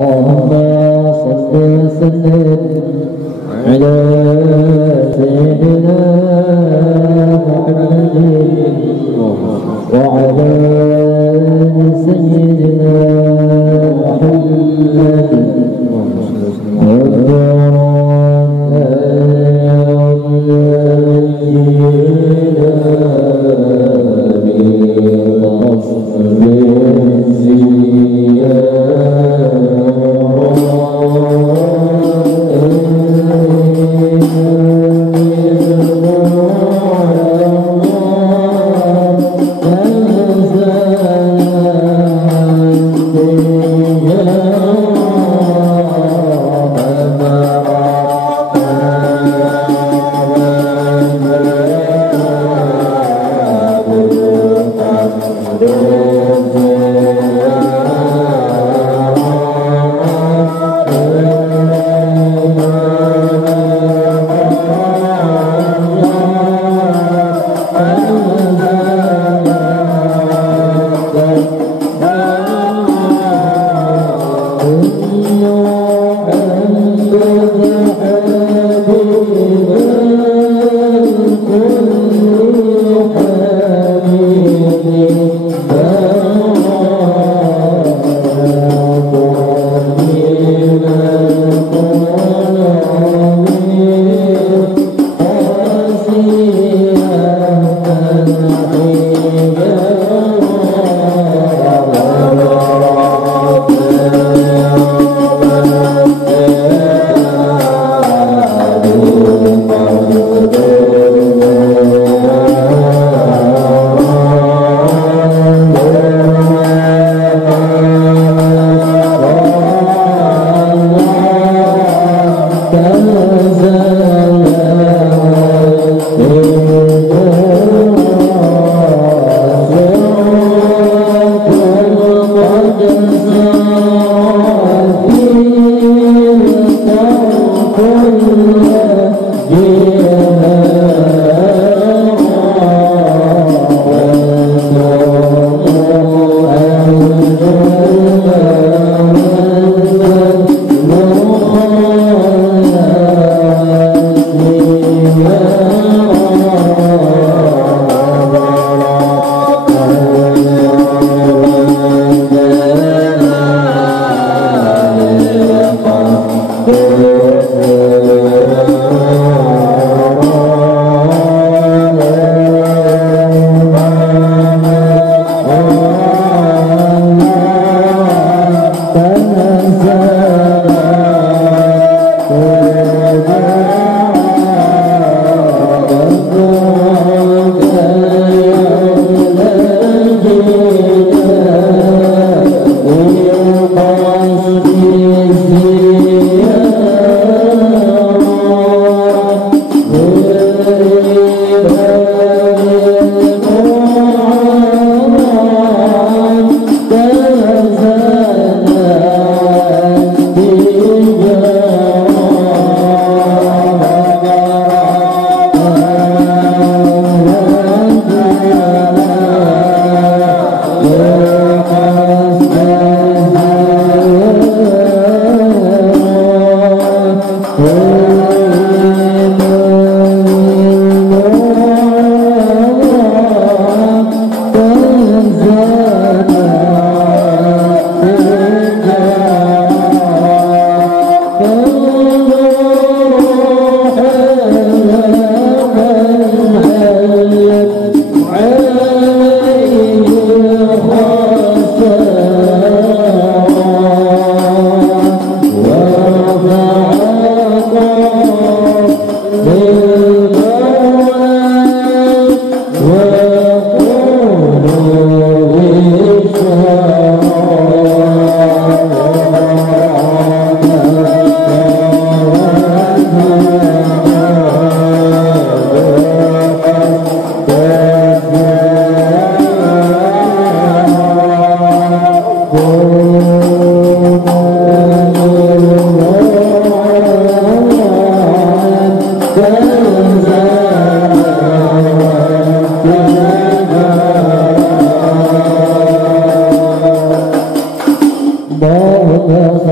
اللهم صل وسلم على سيدنا محمد وعلى آل سيدنا محمد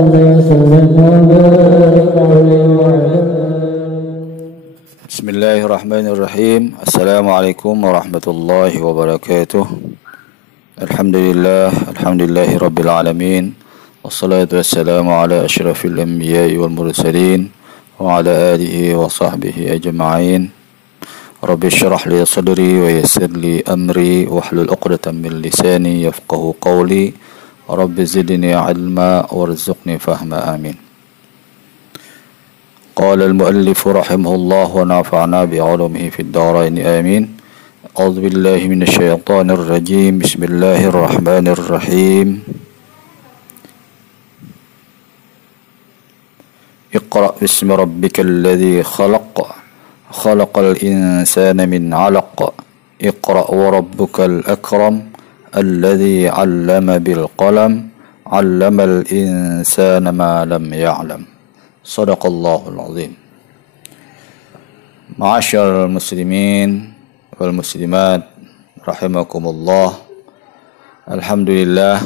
صل وسلم وبارك عليه وعلى Bismillahirrahmanirrahim. Assalamualaikum warahmatullahi wabarakatuh. Alhamdulillahi rabbil alamin. Wassalatu wassalamu ala asyrafil anbiya'i wal mursalin wa ala alihi wa sahbihi ajma'in. Rabbi syrah li sadri wa yassir li amri wahlul 'uqdatam min lisani yafqahu qawli. Rabbi zidni 'ilma warzuqni fahma, amin. قال المؤلف رحمه الله ونفعنا بعلومه في الدارين آمين. أعوذ بالله من الشيطان الرجيم. بسم الله الرحمن الرحيم. اقرأ باسم ربك الذي خلق خلق الإنسان من علق اقرأ وربك الأكرم الذي علم بالقلم علم الإنسان ما لم يعلم. Sadaqallahul azim. Ma'asyiral muslimin wal muslimat rahimakumullah. Alhamdulillah,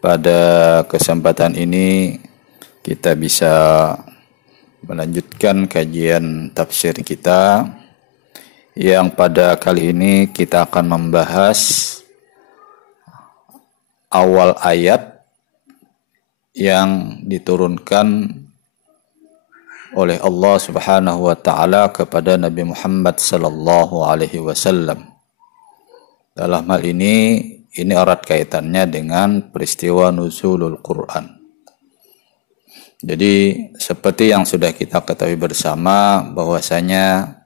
pada kesempatan ini kita bisa melanjutkan kajian tafsir kita, yang pada kali ini kita akan membahas awal ayat yang diturunkan oleh Allah Subhanahu wa taala kepada Nabi Muhammad sallallahu alaihi wasallam. Dalam hal ini erat kaitannya dengan peristiwa nuzulul Quran. Jadi seperti yang sudah kita ketahui bersama bahwasanya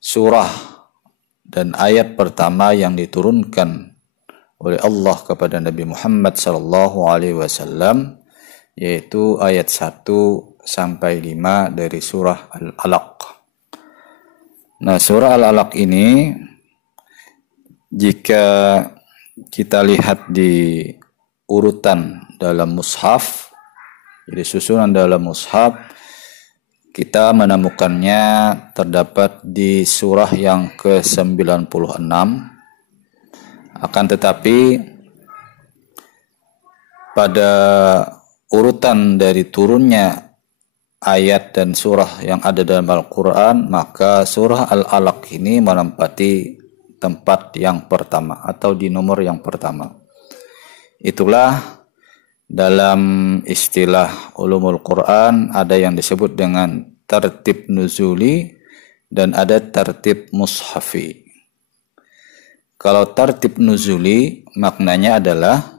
surah dan ayat pertama yang diturunkan oleh Allah kepada Nabi Muhammad sallallahu alaihi wasallam yaitu ayat 1 sampai 5 dari surah Al-Alaq. Nah, surah Al-Alaq ini jika kita lihat di urutan dalam mushaf, jadi susunan dalam mushaf, kita menemukannya terdapat di surah yang ke-96. Akan tetapi pada urutan dari turunnya ayat dan surah yang ada dalam Al-Quran, maka surah Al-Alaq ini menempati tempat yang pertama atau di nomor yang pertama. Itulah dalam istilah ulumul Quran ada yang disebut dengan tertib nuzuli dan ada tertib mushafi. Kalau tertib nuzuli maknanya adalah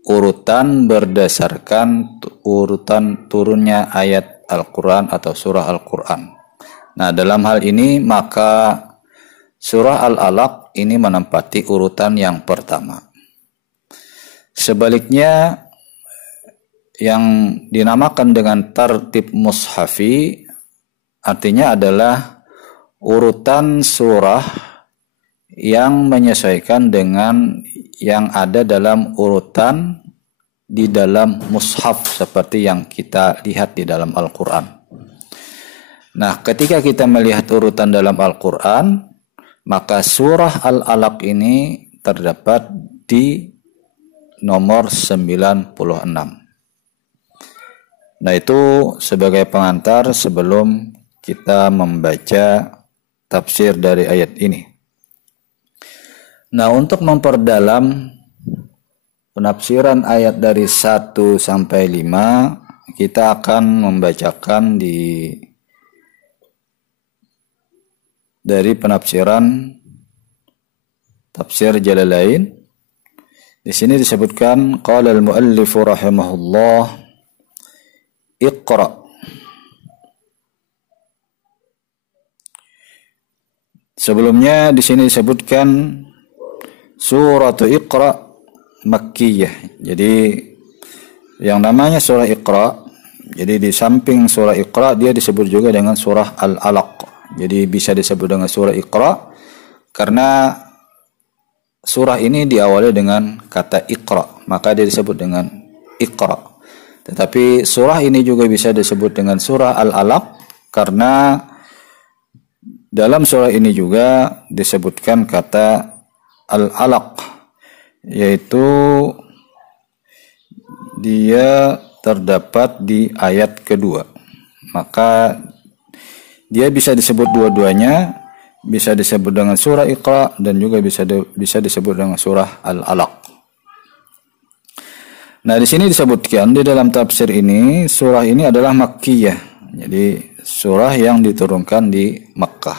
urutan berdasarkan urutan turunnya ayat Al-Quran atau surah Al-Quran. Nah, dalam hal ini maka surah Al-Alaq ini menempati urutan yang pertama. Sebaliknya yang dinamakan dengan tartib mushafi artinya adalah urutan surah yang menyesuaikan dengan yang ada dalam urutan di dalam mushaf seperti yang kita lihat di dalam Al-Quran. Nah, ketika kita melihat urutan dalam Al-Quran, maka surah Al-Alaq ini terdapat di nomor 96. Nah, itu sebagai pengantar sebelum kita membaca tafsir dari ayat ini. Nah, untuk memperdalam penafsiran ayat dari 1 sampai 5, kita akan membacakan dari penafsiran tafsir Jalalain. Di sini disebutkan qala al-muallif rahimahullah Iqra. Sebelumnya di sini disebutkan Surah Iqra Makkiyah. Jadi yang namanya surah Iqra, jadi di samping surah Iqra dia disebut juga dengan surah Al-Alaq. Jadi bisa disebut dengan surah Iqra karena surah ini diawali dengan kata Iqra, maka dia disebut dengan Iqra. Tetapi surah ini juga bisa disebut dengan surah Al-Alaq karena dalam surah ini juga disebutkan kata Al-Alaq, yaitu dia terdapat di ayat kedua. Maka dia bisa disebut dua-duanya, bisa disebut dengan surah Iqra dan juga bisa disebut dengan surah Al-Alaq. Nah, di sini disebutkan di dalam tafsir ini surah ini adalah Makkiyah. Jadi surah yang diturunkan di Makkah.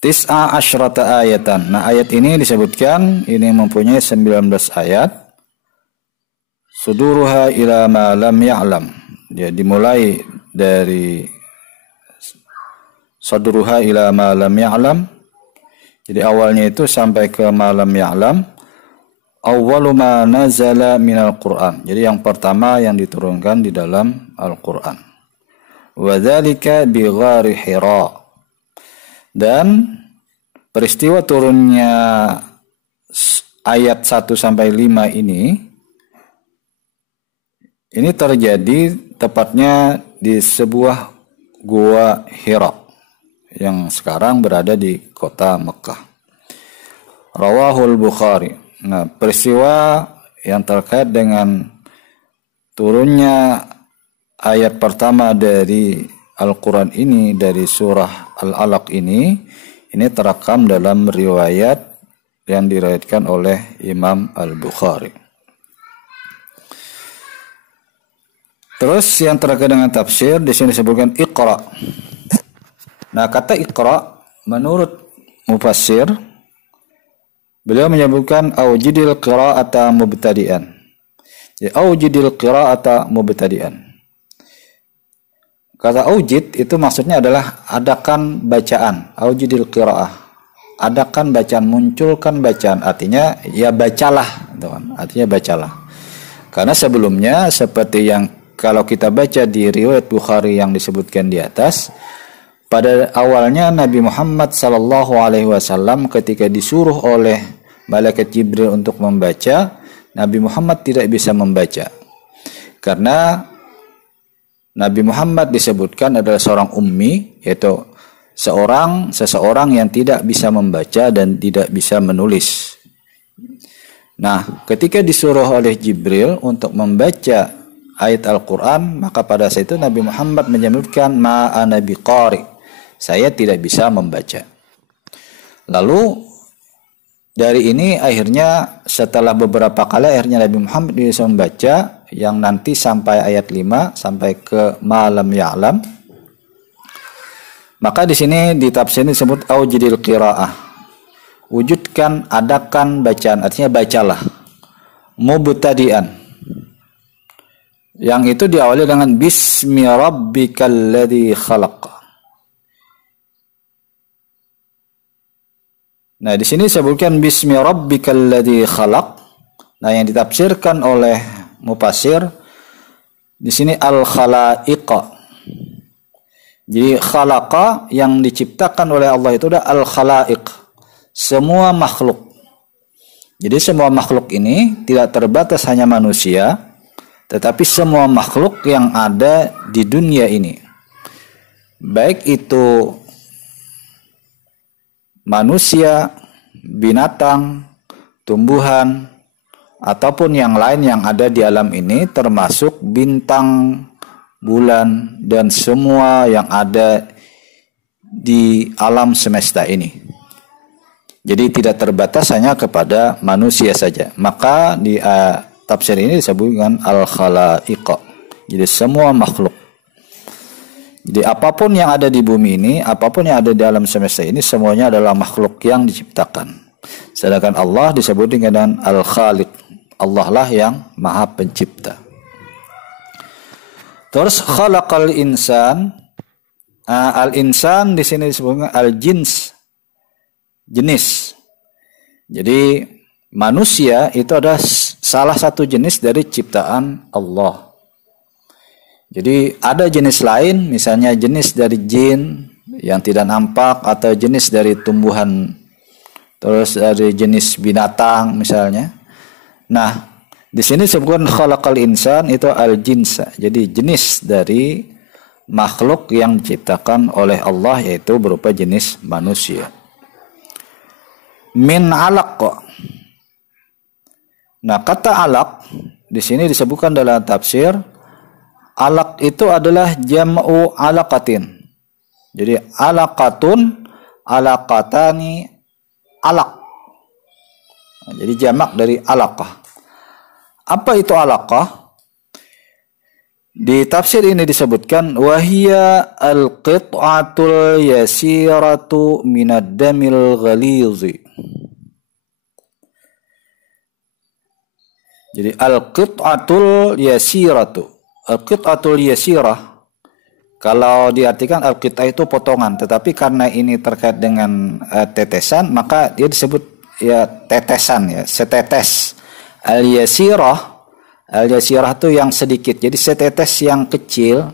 Tis'a asyrata ayatan. Nah, ayat ini disebutkan ini mempunyai 19 ayat. Suduruha ila ma lam ya'lam. Dia dimulai dari suduruha ila ma lam ya'lam. Jadi awalnya itu sampai ke ma lam ya'lam. Awwalu ma nazala minal Qur'an. Jadi yang pertama yang diturunkan di dalam Al-Qur'an. Wa dzalika bi ghari Hira. Dan peristiwa turunnya ayat 1 sampai 5 ini terjadi tepatnya di sebuah gua Hira yang sekarang berada di kota Mekah. Rawahul Bukhari. Nah, peristiwa yang terkait dengan turunnya ayat pertama dari Al-Quran ini, dari surah Al-Alaq ini terekam dalam riwayat yang diriwayatkan oleh Imam Al-Bukhari. Terus yang terkait dengan tafsir di sini disebutkan Iqra. Nah, kata Iqra menurut mufassir beliau menyebutkan aujidil qira'ata mubtadi'an. Jadi aujidil qira'ata mubtadi'an. Kata aujid itu maksudnya adalah adakan bacaan, aujidil qira'ah. Adakan bacaan, munculkan bacaan, artinya ya bacalah, teman. Artinya bacalah. Karena sebelumnya seperti yang kalau kita baca di riwayat Bukhari yang disebutkan di atas, pada awalnya Nabi Muhammad SAW ketika disuruh oleh malaikat Jibril untuk membaca, Nabi Muhammad tidak bisa membaca. Karena Nabi Muhammad disebutkan adalah seorang ummi, yaitu seseorang yang tidak bisa membaca dan tidak bisa menulis. Nah, ketika disuruh oleh Jibril untuk membaca ayat Al-Quran, maka pada saat itu Nabi Muhammad menyebutkan ma'ana biqari, saya tidak bisa membaca. Lalu dari ini akhirnya setelah beberapa kali akhirnya Nabi Muhammad bisa membaca yang nanti sampai ayat 5 sampai ke ma'lam ya'lam. Maka di sini di tafsir ini disebut aujidil qiraah. Wujudkan, adakan bacaan, artinya bacalah. Mubtadi'an. Yang itu diawali dengan bismi rabbikal ladzi khalaq. Nah, di sini disebutkan bismi rabbikal ladzi khalaq. Nah, yang ditafsirkan oleh mufassir di sini al-khalaiq. Jadi khalaqa yang diciptakan oleh Allah itu adalah al-khalaiq. Semua makhluk. Jadi semua makhluk ini tidak terbatas hanya manusia, tetapi semua makhluk yang ada di dunia ini, baik itu manusia, binatang, tumbuhan, ataupun yang lain yang ada di alam ini, termasuk bintang, bulan, dan semua yang ada di alam semesta ini. Jadi tidak terbatas hanya kepada manusia saja. Maka di tafsir ini disebutkan al-khalaiq. Jadi semua makhluk. Jadi apapun yang ada di bumi ini, apapun yang ada di alam semesta ini, semuanya adalah makhluk yang diciptakan. Sedangkan Allah disebut dengan al-khaliq. Allah lah yang maha pencipta. Terus khalaqal insan. Al-insan di sini disebutkan al-jins. Jenis. Jadi manusia itu adalah salah satu jenis dari ciptaan Allah. Jadi ada jenis lain, misalnya jenis dari jin yang tidak nampak, atau jenis dari tumbuhan, terus dari jenis binatang misalnya. Nah, di sini disebutkan khalaqal insan itu al-jinsa. Jadi jenis dari makhluk yang diciptakan oleh Allah, yaitu berupa jenis manusia. Min alaq. Nah, kata alaq di sini disebutkan dalam tafsir, alaq itu adalah jam'u alaqatin. Jadi alaqatun, alaqatani, alaq. Nah, jadi jamak dari alaqah. Apa itu alaqah? Di tafsir ini disebutkan wahiya al-qit'atul yasiratu minad damil ghalizi. Jadi al-qit'atul yasiratu. Al-qit'atul yasirah, kalau diartikan al-qit'ah itu potongan, tetapi karena ini terkait dengan tetesan, maka dia disebut ya tetesan, ya setetes. Al-yasirah, al-yasirah itu yang sedikit, jadi setetes yang kecil,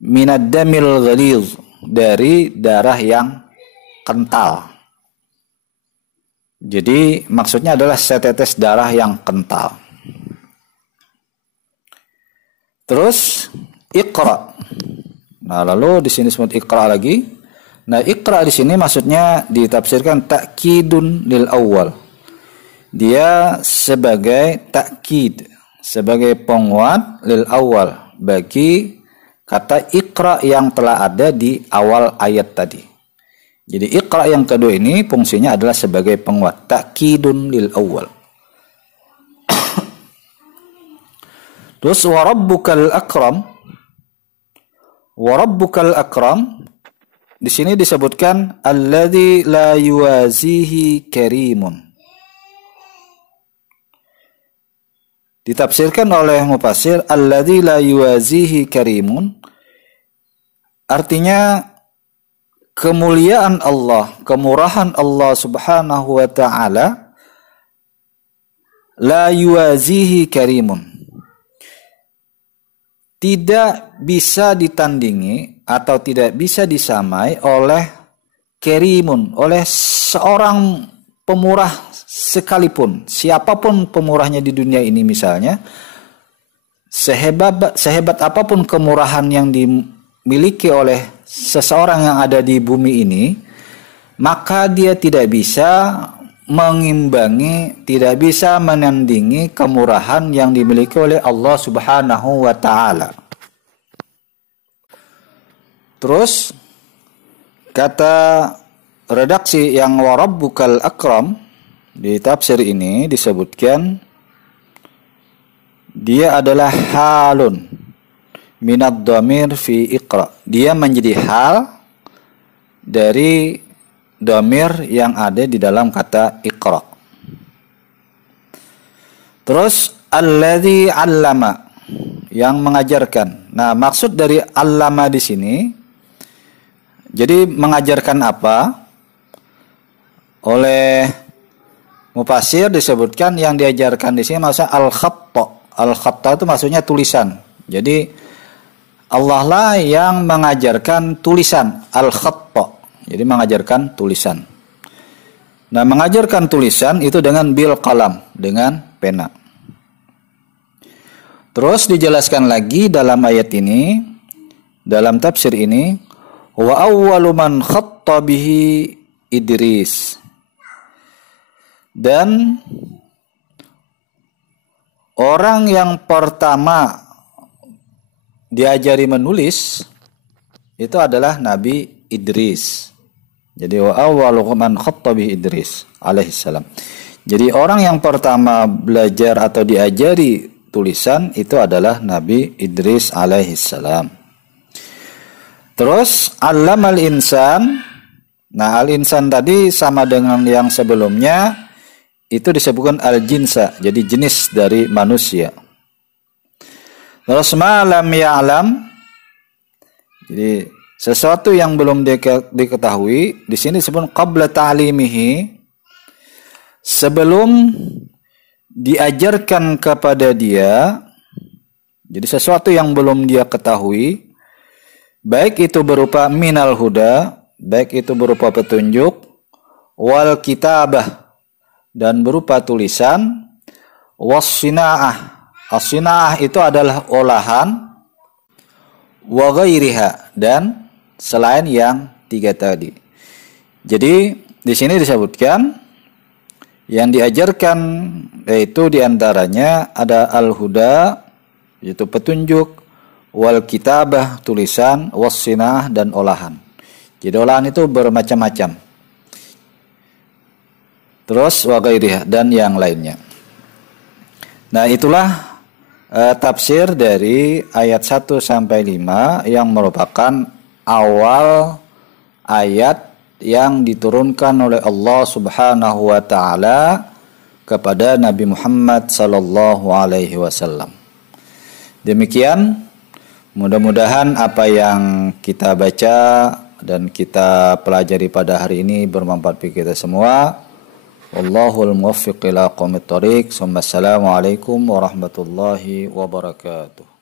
minad damil ghaliz, dari darah yang kental. Jadi maksudnya adalah setetes darah yang kental. Terus Iqra. Nah, lalu di sini disebut Iqra lagi. Nah, Iqra di sini maksudnya ditafsirkan ta'kidun lil awal. Dia sebagai takkid, sebagai penguat lil awal bagi kata Iqra yang telah ada di awal ayat tadi. Jadi Iqra yang kedua ini fungsinya adalah sebagai penguat, takkidun lil awal. Terus warabbukal akram. Warabbukal akram di sini disebutkan alladzi la yuwazihi karimun. Ditafsirkan oleh mufassir alladzi la yuwazihi karimun, artinya kemuliaan Allah, kemurahan Allah Subhanahu wa taala, la yuwazihi karimun, tidak bisa ditandingi atau tidak bisa disamai oleh karimun, oleh seorang pemurah sekalipun, siapapun pemurahnya di dunia ini misalnya, sehebat apapun kemurahan yang dimiliki oleh seseorang yang ada di bumi ini, maka dia tidak bisa mengimbangi, tidak bisa menandingi kemurahan yang dimiliki oleh Allah Subhanahu wa taala. Terus kata redaksi yang warabbukal akram di tafsir ini disebutkan dia adalah halun minad dhamir fi Iqra. Dia menjadi hal dari dhamir yang ada di dalam kata Iqra. Terus alladzi 'allama, yang mengajarkan. Nah, maksud dari 'allama di sini, jadi mengajarkan apa? Oleh mufassir disebutkan yang diajarkan di sini maksudnya al-khatta. Al-khatta itu maksudnya tulisan. Jadi Allah lah yang mengajarkan tulisan, al-khatta. Jadi mengajarkan tulisan. Nah, mengajarkan tulisan itu dengan bil qalam, dengan pena. Terus dijelaskan lagi dalam ayat ini, dalam tafsir ini, wa awwalu man khatta bihi Idris. Dan orang yang pertama diajari menulis itu adalah Nabi Idris. Jadi wa awwalu man khatta bi Idris alaihissalam. Jadi orang yang pertama belajar atau diajari tulisan itu adalah Nabi Idris alaihissalam. Terus allamal insan. Nah, al-insan tadi sama dengan yang sebelumnya, itu disebutkan al-jinsa, jadi jenis dari manusia. Terus ma lam ya'lam, jadi sesuatu yang belum diketahui, di sini disebut qabla ta'limihi, sebelum diajarkan kepada dia. Jadi sesuatu yang belum dia ketahui, baik itu berupa minal huda, baik itu berupa petunjuk, wal kitabah, dan berupa tulisan, was-sina'ah. As-sina'ah itu adalah olahan, wa ghairiha, dan selain yang tiga tadi. Jadi di sini disebutkan Yang diajarkan yaitu diantaranya ada al-huda, yaitu petunjuk, wal kitabah, tulisan, wassinah, dan olahan. Jadi olahan itu bermacam-macam. Terus wa ghairiha, dan yang lainnya. Nah, itulah tafsir dari ayat 1 sampai 5 yang merupakan awal ayat yang diturunkan oleh Allah Subhanahu wa taala kepada Nabi Muhammad sallallahu alaihi wasallam. Demikian, mudah-mudahan apa yang kita baca dan kita pelajari pada hari ini bermanfaat bagi kita semua. Wallahul muwaffiq ila aqwamit thoriq. Assalamualaikum warahmatullahi wabarakatuh.